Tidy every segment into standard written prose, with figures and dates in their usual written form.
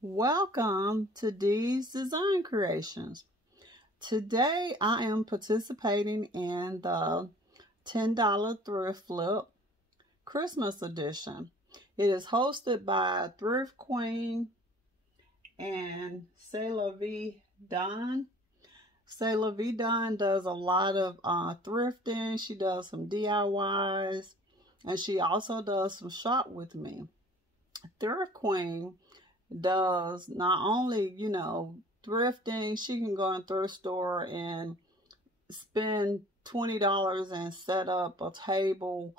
Welcome to Dee's Design Creations. Today I am participating in the $10 Thrift Flip Christmas edition. It is hosted by Thrift Queen and C'est La Vie Don. C'est La Vie Don does a lot of thrifting. She does some DIYs and she also does some shop with me. Thrift Queen does not only, thrifting, she can go in thrift store and spend $20 and set up a table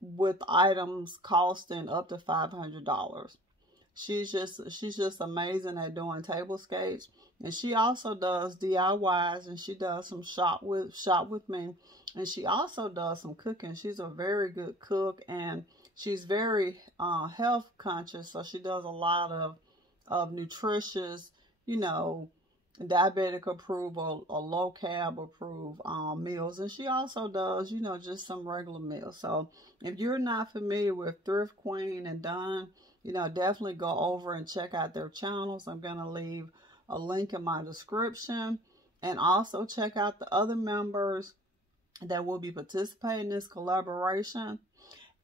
with items costing up to $500. She's just amazing at doing tablescapes, and she also does DIYs and she does some shop with me, and she also does some cooking. She's a very good cook and she's very health conscious, so she does a lot of nutritious, diabetic approval or low carb approved meals. And she also does, just some regular meals. So if you're not familiar with Thrift Queen and Don, definitely go over and check out their channels. I'm going to leave a link in my description, and also check out the other members that will be participating in this collaboration.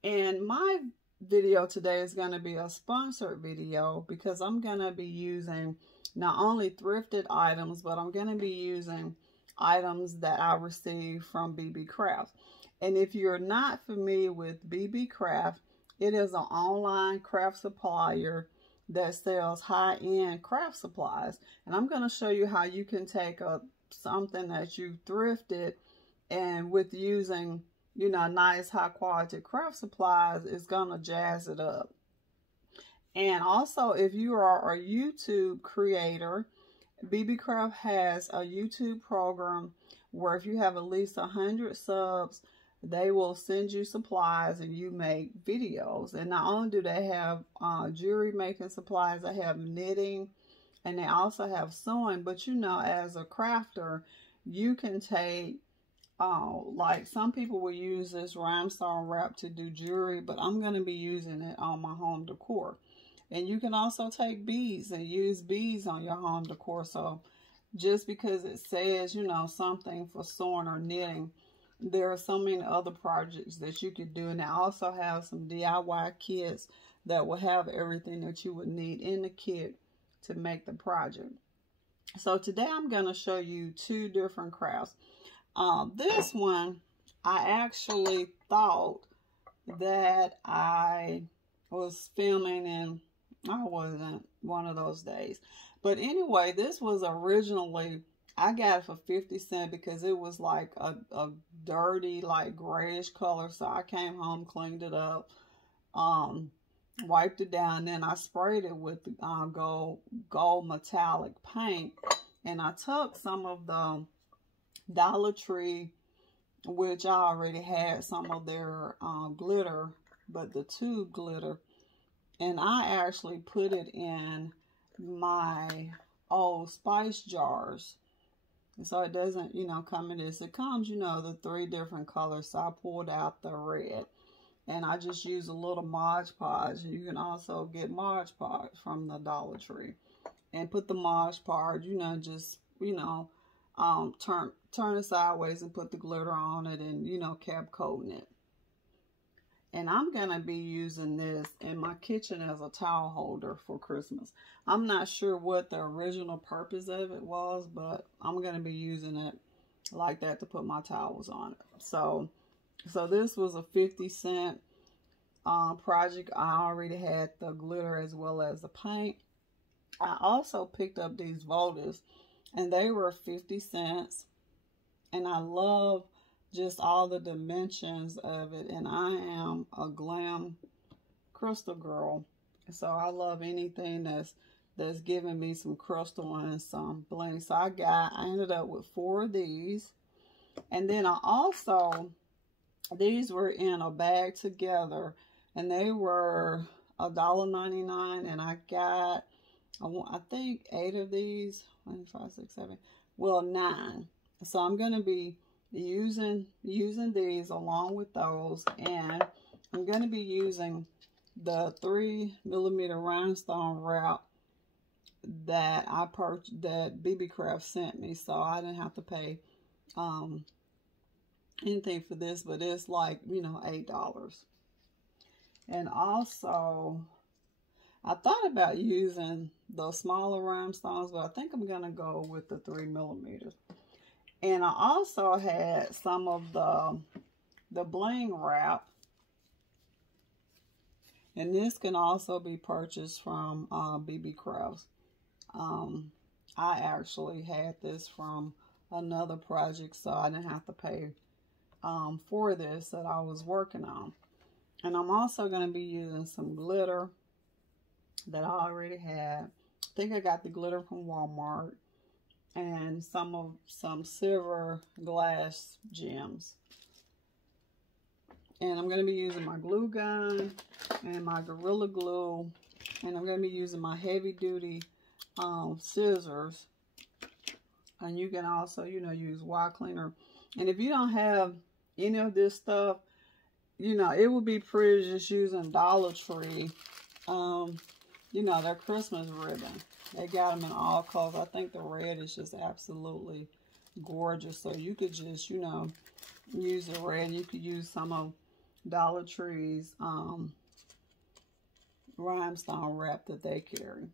And my video today is going to be a sponsored video because I'm going to be using not only thrifted items, but I'm going to be using items that I received from BENECREAT. And if you're not familiar with BENECREAT, it is an online craft supplier that sells high-end craft supplies. And I'm going to show you how you can take something that you thrifted, and with using nice high quality craft supplies, is gonna jazz it up. And also, if you are a YouTube creator, BENECREAT has a YouTube program where if you have at least 100 subs, they will send you supplies and you make videos. And not only do they have jewelry making supplies, they have knitting, and they also have sewing. But as a crafter, you can take like some people will use this rhinestone wrap to do jewelry, but I'm going to be using it on my home decor. And you can also take beads and use beads on your home decor. So just because it says, something for sewing or knitting, there are so many other projects that you could do. And I also have some DIY kits that will have everything that you would need in the kit to make the project. So today I'm going to show you two different crafts. This one, I actually thought that I was filming and I wasn't one of those days. But anyway, this was originally, I got it for 50 cents because it was like a dirty, like grayish color. So I came home, cleaned it up, wiped it down, then I sprayed it with gold metallic paint. And I took some of the Dollar Tree, which I already had some of their glitter, but the tube glitter, and I actually put it in my old spice jars, so it doesn't come in this. It comes the 3 different colors. So I pulled out the red, and I just use a little Mod Podge. You can also get Mod Podge from the Dollar Tree, and put the Mod Podge, turn it sideways and put the glitter on it, and kept coating it. And I'm gonna be using this in my kitchen as a towel holder for Christmas. I'm not sure what the original purpose of it was, but I'm gonna be using it like that to put my towels on it. So this was a 50-cent project. I already had the glitter as well as the paint. I also picked up these votives, and they were 50 cents. And I love just all the dimensions of it. And I am a Glam crystal girl, so I love anything that's giving me some crystal and some bling. So I ended up with 4 of these. And then these were in a bag together, and they were $1.99, and I got, I think 8 of these. 1, 5, 6, 7. Well, 9. So I'm going to be using these along with those, and I'm going to be using the 3mm rhinestone wrap that I purchased, that BBCraft sent me, so I didn't have to pay anything for this, but it's like, you know, $8. And also, I thought about using the smaller rhinestones, but I think I'm gonna go with the 3mm. And I also had some of the bling wrap, and this can also be purchased from BBCraft. I actually had this from another project, so I didn't have to pay for this that I was working on. And I'm also going to be using some glitter that I already had. I think I got the glitter from Walmart, and some silver glass gems. And I'm going to be using my glue gun and my Gorilla Glue, and I'm going to be using my heavy duty scissors. And you can also, you know, use wire cleaner. And if you don't have any of this stuff, you know, it would be pretty just using Dollar Tree, you know, their Christmas ribbon. They got them in all colors. I think the red is just absolutely gorgeous. So you could just, you know, use the red. You could use some of Dollar Tree's rhinestone wrap that they carry.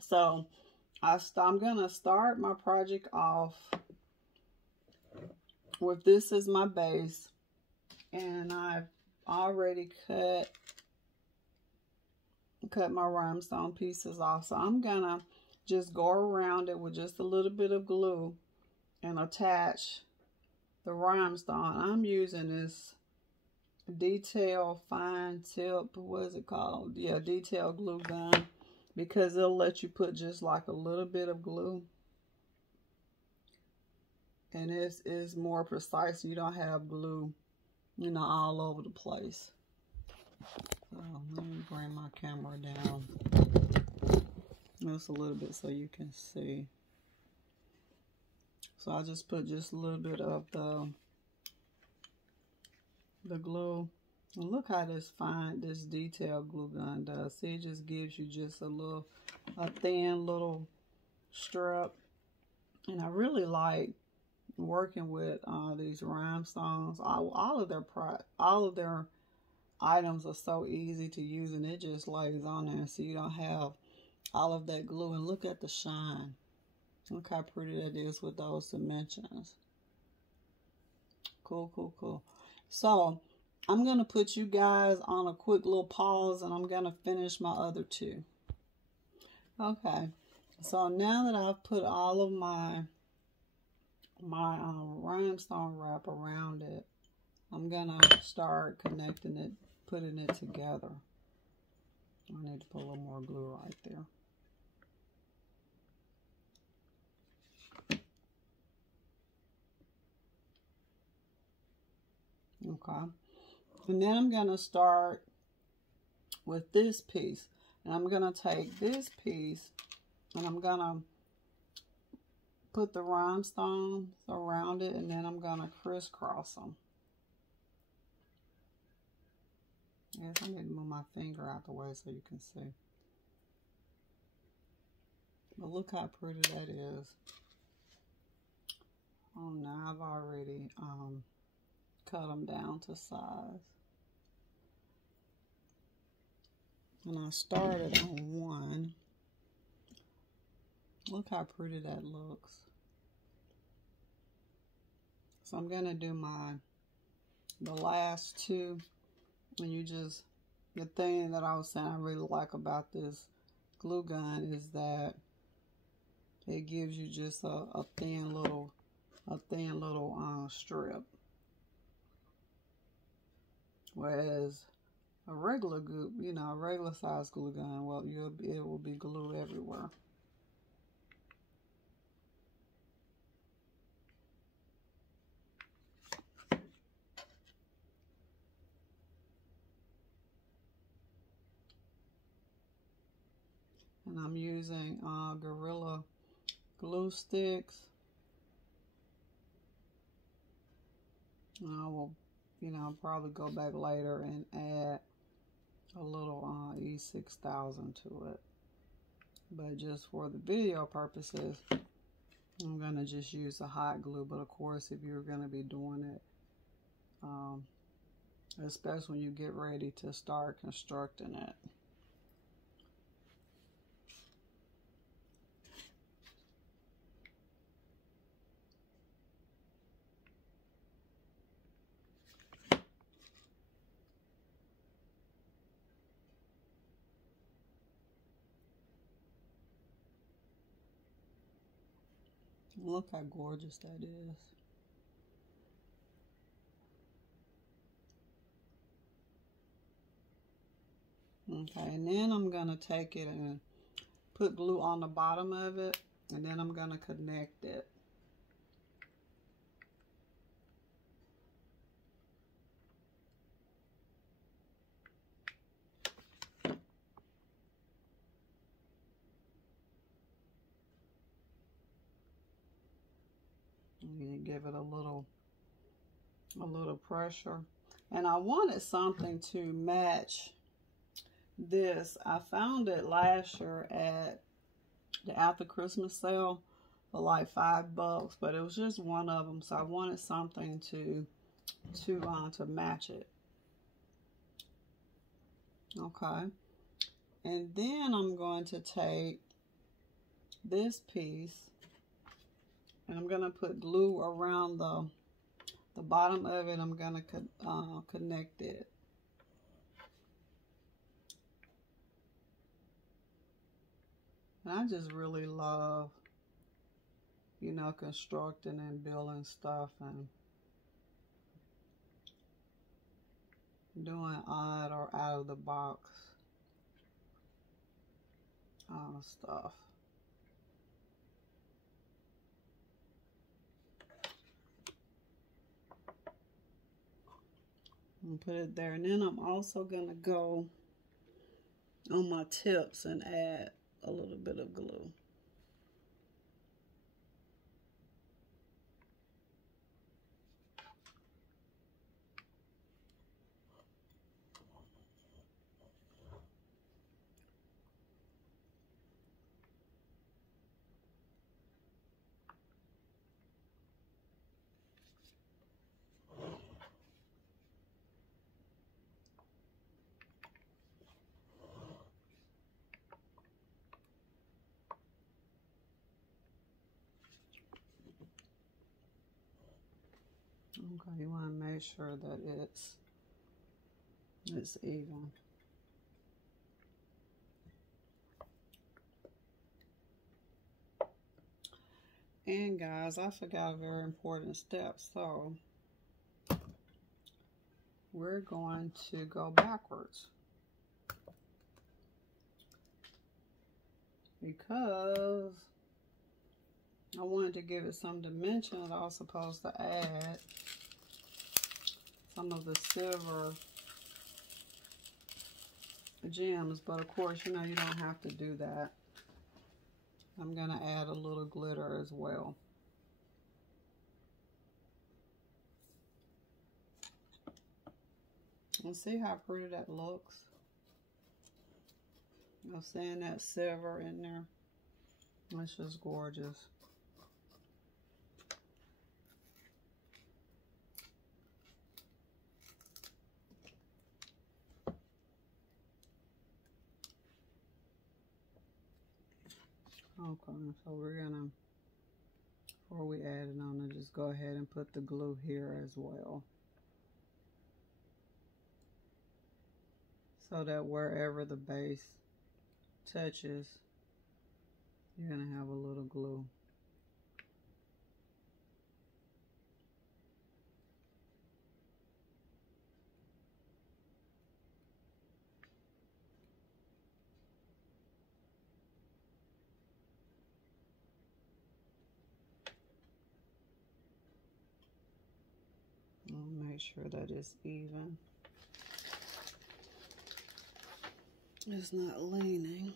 So I'm going to start my project off with this as my base. And I've already cut my rhinestone pieces off. So I'm going to just go around it with just a little bit of glue and attach the rhinestone. I'm using this detail fine tip, what is it called? Yeah, detail glue gun, because it'll let you put just like a little bit of glue, and it is more precise. You don't have glue, you know, all over the place. So let me bring my camera down just a little bit so you can see. So I just put just a little bit of the glue, and look how this detail glue gun does. See, it just gives you just a thin little strip. And I really like working with these rhinestones. All of their items are so easy to use, and it just lays on there, so you don't have all of that glue. And look at the shine. Look how pretty that is with those dimensions. Cool, cool, cool. So I'm going to put you guys on a quick little pause, and I'm going to finish my other two. Okay, so now that I've put all of my rhinestone wrap around it, I'm going to start connecting it, putting it together. I need to put a little more glue right there. Okay, and then I'm going to start with this piece, and I'm going to take this piece and I'm going to put the rhinestones around it, and then I'm going to crisscross them. Yes, I need to move my finger out the way so you can see. But look how pretty that is. Oh no, I've already cut them down to size. And I started on one. Look how pretty that looks. So I'm gonna do the last two, and the thing that I was saying I really like about this glue gun is that it gives you just a thin little strip. Whereas a regular glue, you know, a regular size glue gun, well, it will be glue everywhere. And I'm using Gorilla glue sticks. And I will, you know, probably go back later and add a little E6000 to it. but just for the video purposes, I'm going to just use a hot glue. But of course, if you're going to be doing it, especially when you get ready to start constructing it. Look how gorgeous that is. Okay, and then I'm going to take it and put glue on the bottom of it, and then I'm going to connect it. You give it a little pressure. And I wanted something to match this. I found it last year at the after Christmas sale for like $5, but it was just one of them, so I wanted something to match it. Okay, and then I'm going to take this piece and I'm going to put glue around the bottom of it. I'm going to connect it. And I just really love, you know, constructing and building stuff and doing odd or out of the box stuff. And put it there, and then I'm also gonna go on my tips and add a little bit of glue. Okay, you want to make sure that it's even. And guys, I forgot a very important step, so we're going to go backwards because I wanted to give it some dimensions. I was supposed to add some of the silver gems, but of course, you know, you don't have to do that. I'm going to add a little glitter as well. And see how pretty that looks? I'm seeing that silver in there. It's just gorgeous. Okay, so we're gonna, before we add it on, just go ahead and put the glue here as well. So that wherever the base touches, you're gonna have a little glue. I'll make sure that it's even. It's not leaning.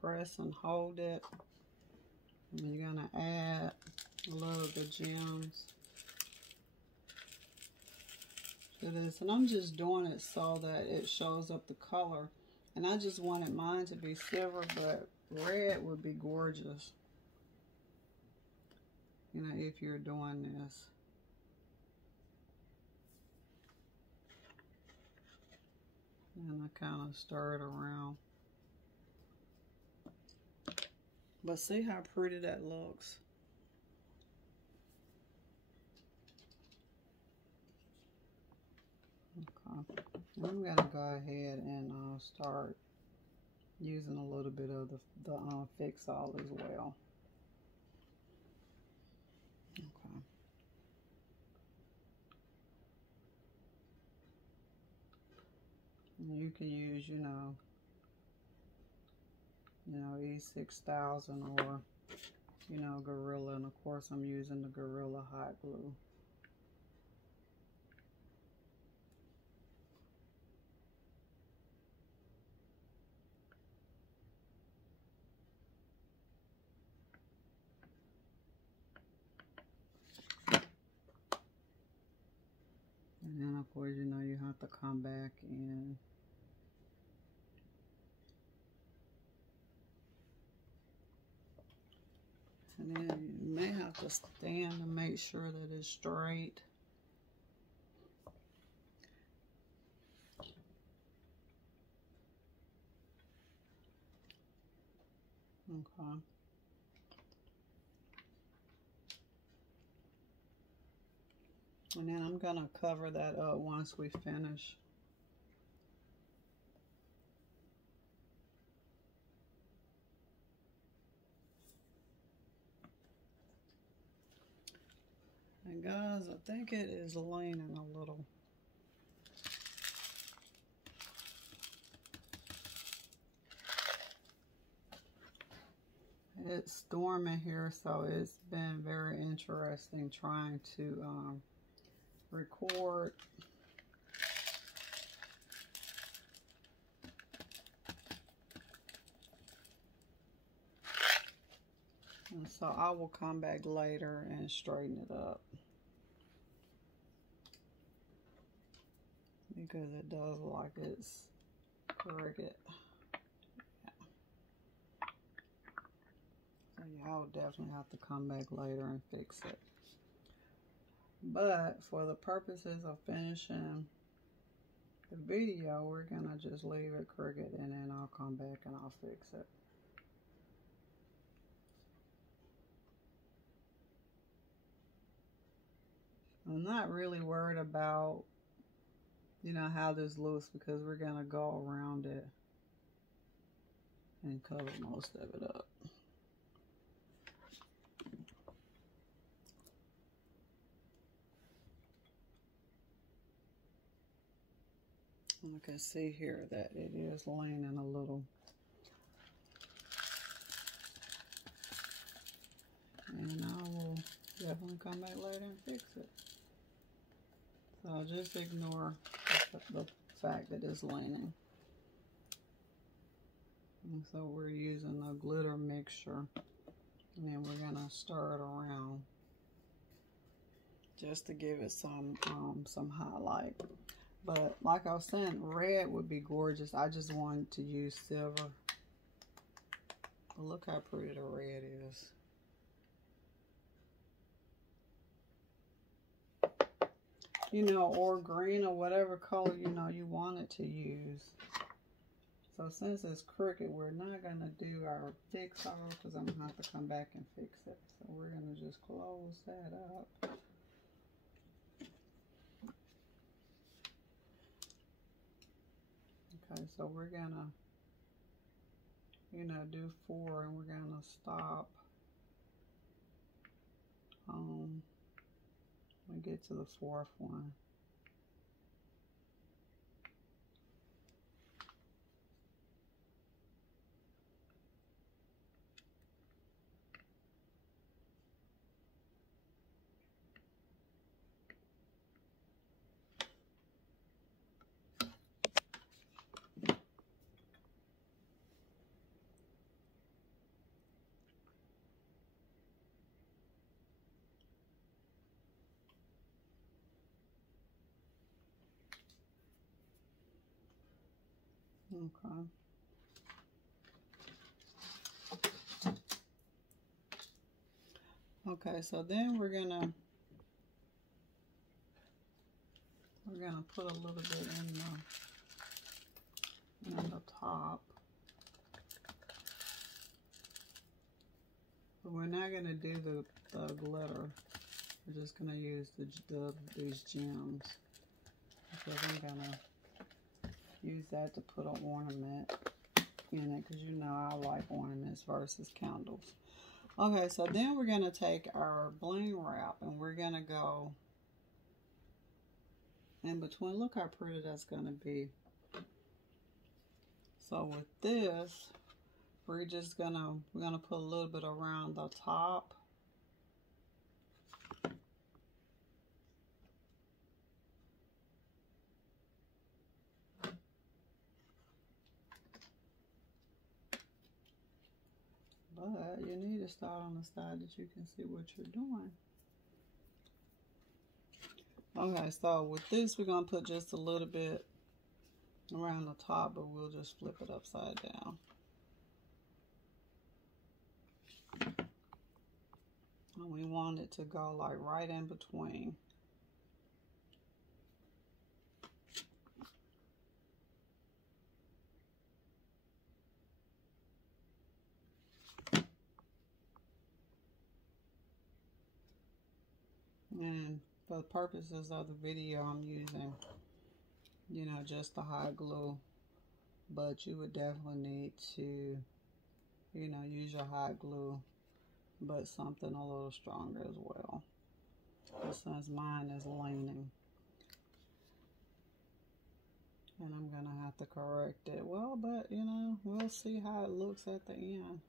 press and hold it. And you're gonna add a little of the gems to this. And I'm just doing it so that it shows up the color. And I just wanted mine to be silver, but red would be gorgeous, you know, if you're doing this. And I kind of stir it around. But see how pretty that looks. Okay. I'm gonna go ahead and start using a little bit of the Fix All as well. Okay. And you can use, you know, E6000 or, you know, Gorilla, and of course I'm using the Gorilla Hot Glue. And then of course, you know, you have to come back in. And then you may have to stand to make sure that it's straight. Okay. And then I'm gonna cover that up once we finish. And guys, I think it is leaning a little. It's storming here, so it's been very interesting trying to record. And so I will come back later and straighten it up, because it does look like it's crooked. I would definitely have to come back later and fix it. But for the purposes of finishing the video, we're gonna just leave it crooked, and then I'll come back and I'll fix it. I'm not really worried about, you know, how this looks, because we're gonna go around it and cover most of it up. And I can see here that it is leaning a little. And I will definitely come back later and fix it. So I'll just ignore the fact that it's leaning. And so we're using a glitter mixture, and then we're gonna stir it around just to give it some highlight. But like I was saying, red would be gorgeous. I just wanted to use silver. But look how pretty the red is. You know, or green, or whatever color, you know, you want it to use. So since it's crooked, we're not going to do our fix all, because I'm going to have to come back and fix it. So we're going to just close that up. Okay, so we're going to, you know, do 4, and we're going to stop. We get to the 4th one. Okay. Okay, so then we're gonna put a little bit in the top. But we're not gonna do the glitter. We're just gonna use these gems, because I'm gonna use that to put an ornament in it, because you know I like ornaments versus candles. Okay, so then we're gonna take our bling wrap and we're gonna go in between. Look how pretty that's gonna be. So with this, we're gonna put a little bit around the top. But you need to start on the side that you can see what you're doing. Okay, so with this, we're going to put just a little bit around the top, but we'll just flip it upside down. And we want it to go like right in between. And for the purposes of the video, I'm using, you know, just the hot glue. But you would definitely need to, you know, use your hot glue, but something a little stronger as well. Since mine is leaning. And I'm going to have to correct it. Well, but, you know, we'll see how it looks at the end.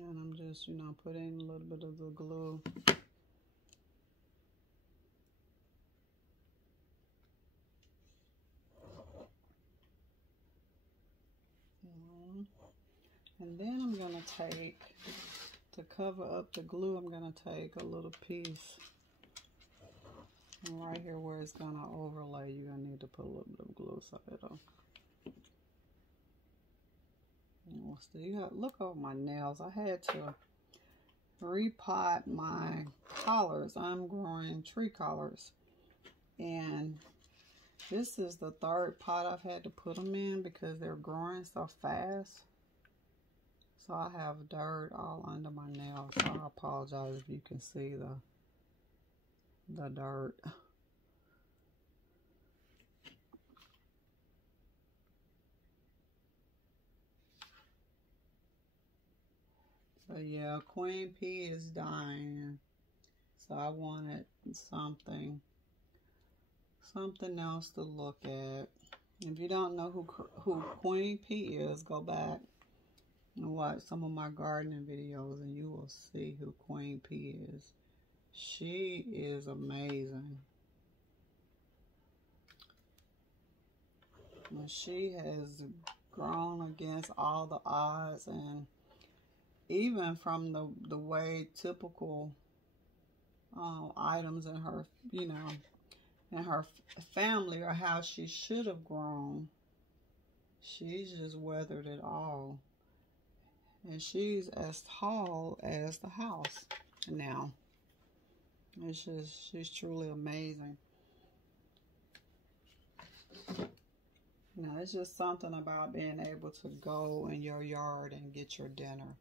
And I'm just, you know, putting a little bit of the glue. And then I'm going to take, to cover up the glue, I'm going to take a little piece. And right here where it's going to overlay, you're going to need to put a little bit of glue so it'll. So you got, look over my nails. I had to repot my collars. I'm growing tree collars. And this is the third pot I've had to put them in because they're growing so fast. So I have dirt all under my nails. So I apologize if you can see the dirt. So yeah, Queen P is dying. So I wanted something else to look at. If you don't know who Queen P is, go back and watch some of my gardening videos and you will see who Queen P is. She is amazing. And she has grown against all the odds, and even from the way typical items in her, you know, in her family or how she should have grown, she's just weathered it all. And she's as tall as the house now. It's just, she's truly amazing. You know, it's just something about being able to go in your yard and get your dinner.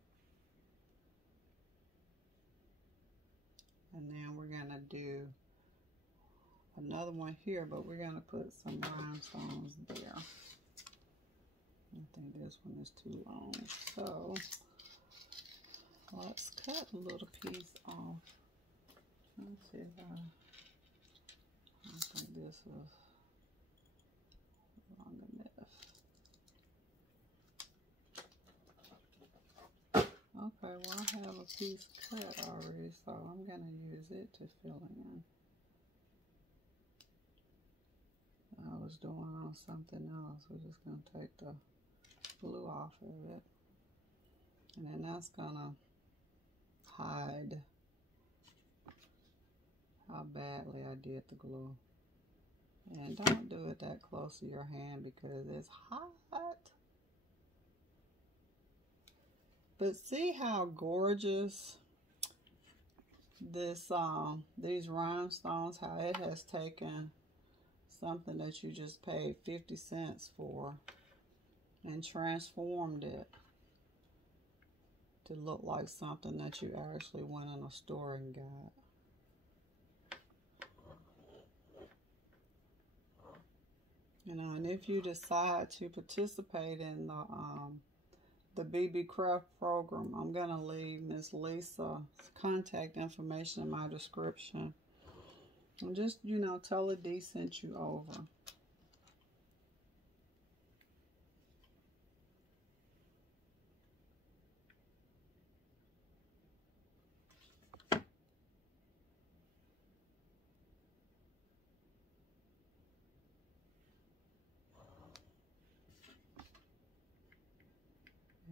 And then we're gonna do another one here, but we're gonna put some rhinestones there. I think this one is too long. So let's cut a little piece off. Let's see if I think this is long enough. Okay, well I have a piece cut already, so I'm gonna use it to fill in. I was doing on something else. We're just gonna take the glue off of it, and then that's gonna hide how badly I did the glue. And don't do it that close to your hand because it's hot. But see how gorgeous this these rhinestones, how it has taken something that you just paid 50 cents for and transformed it to look like something that you actually went in a store and got. You know, and if you decide to participate in the BENECREAT program, I'm going to leave Miss Lisa's contact information in my description. And just, you know, tell her Dee sent you over.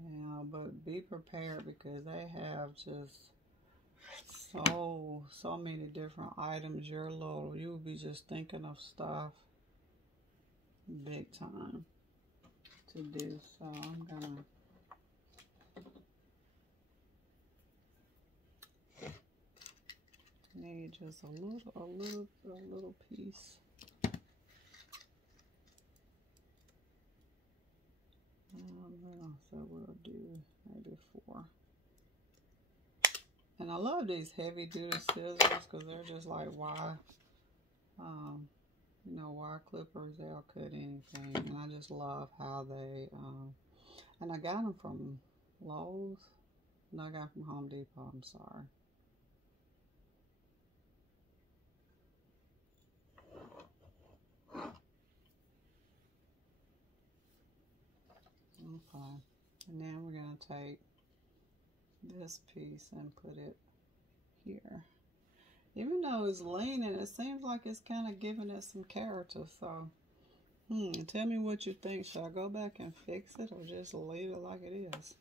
Yeah, but be prepared because they have just so many different items. You'll be just thinking of stuff big time to do. So I'm gonna need just a little piece. So we'll do maybe 4. And I love these heavy duty scissors because they're just like wire, you know, wire clippers. They'll cut anything. And I just love how they, and I got them from Lowe's. No, I got them from Home Depot, I'm sorry. Okay. And then we're going to take this piece and put it here. Even though it's leaning, it seems like it's kind of giving it some character. So, tell me what you think. Should I go back and fix it or just leave it like it is?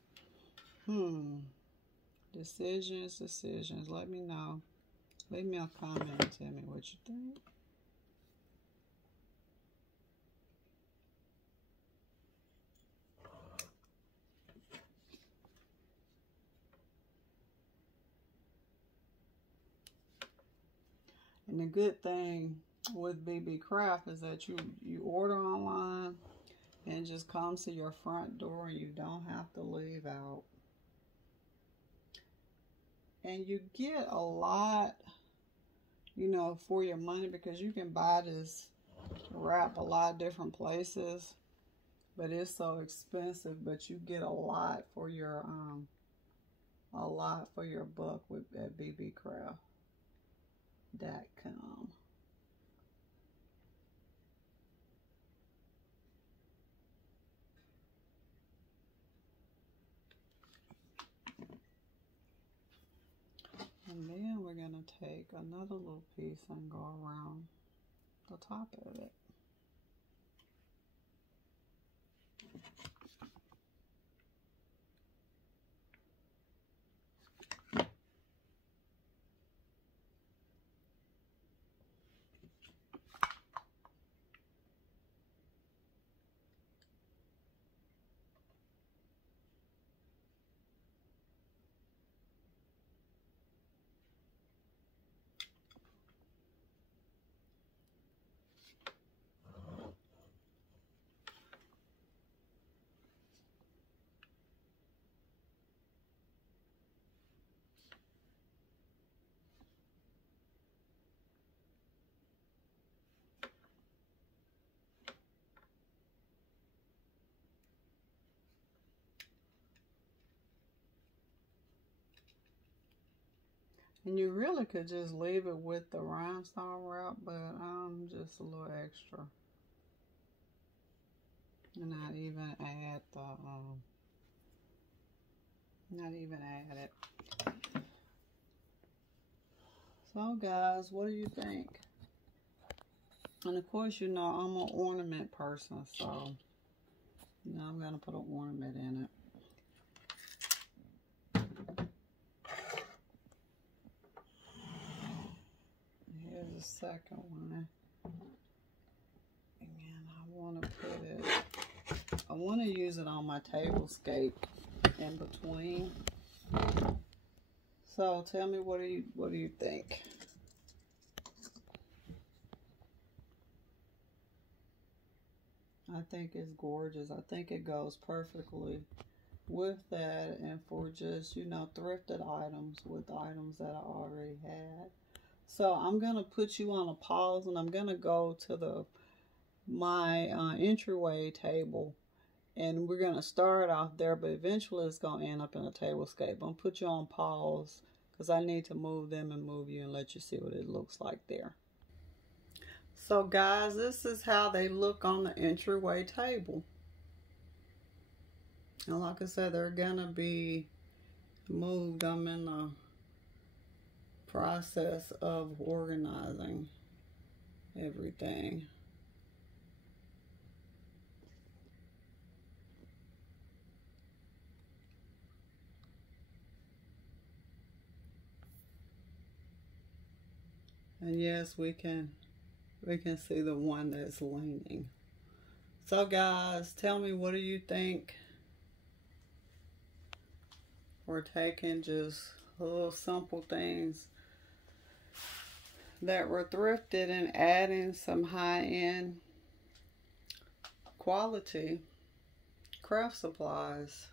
Decisions. Let me know. Leave me a comment and tell me what you think. And the good thing with BENECREAT is that you order online and it just comes to your front door and you don't have to leave out. And you get a lot, you know, for your money because you can buy this wrap a lot of different places, but it's so expensive. But you get a lot for your buck at BENECREAT.com. And then we're going to take another little piece and go around the top of it. And you really could just leave it with the rhinestone wrap, but I'm just a little extra. And not even add it. So guys, what do you think? And of course, you know, I'm an ornament person, so, you know, I'm going to put an ornament in it. Here's the second one. And I want to put it, I want to use it on my tablescape in between. So tell me, what do you think? I think it's gorgeous. I think it goes perfectly with that, and for just, you know, thrifted items with items that I already had. So I'm gonna put you on a pause, and I'm gonna go to my entryway table, and we're gonna start off there, but eventually it's gonna end up in a tablescape. I'm gonna put you on pause because I need to move them and move you and let you see what it looks like there. So guys, this is how they look on the entryway table. And like I said, they're gonna be moved. I'm in the process of organizing everything. And yes, we can see the one that's leaning. So guys, tell me, what do you think? We're taking just little simple things that were thrifted and adding some high-end quality craft supplies.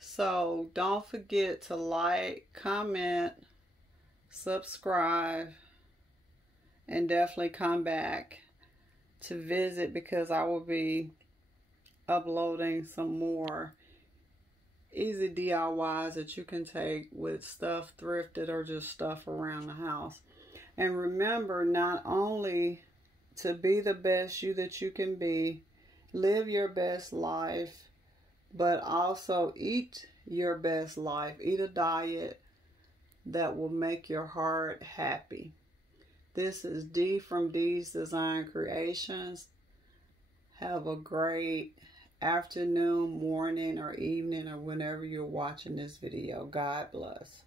So don't forget to like, comment, subscribe, and definitely come back to visit, because I will be uploading some more easy DIYs that you can take with stuff thrifted or just stuff around the house. And remember, not only to be the best you that you can be, live your best life, but also eat your best life. Eat a diet that will make your heart happy. This is Dee from Dee's Design Creations. Have a great afternoon, morning, or evening, or whenever you're watching this video. God bless.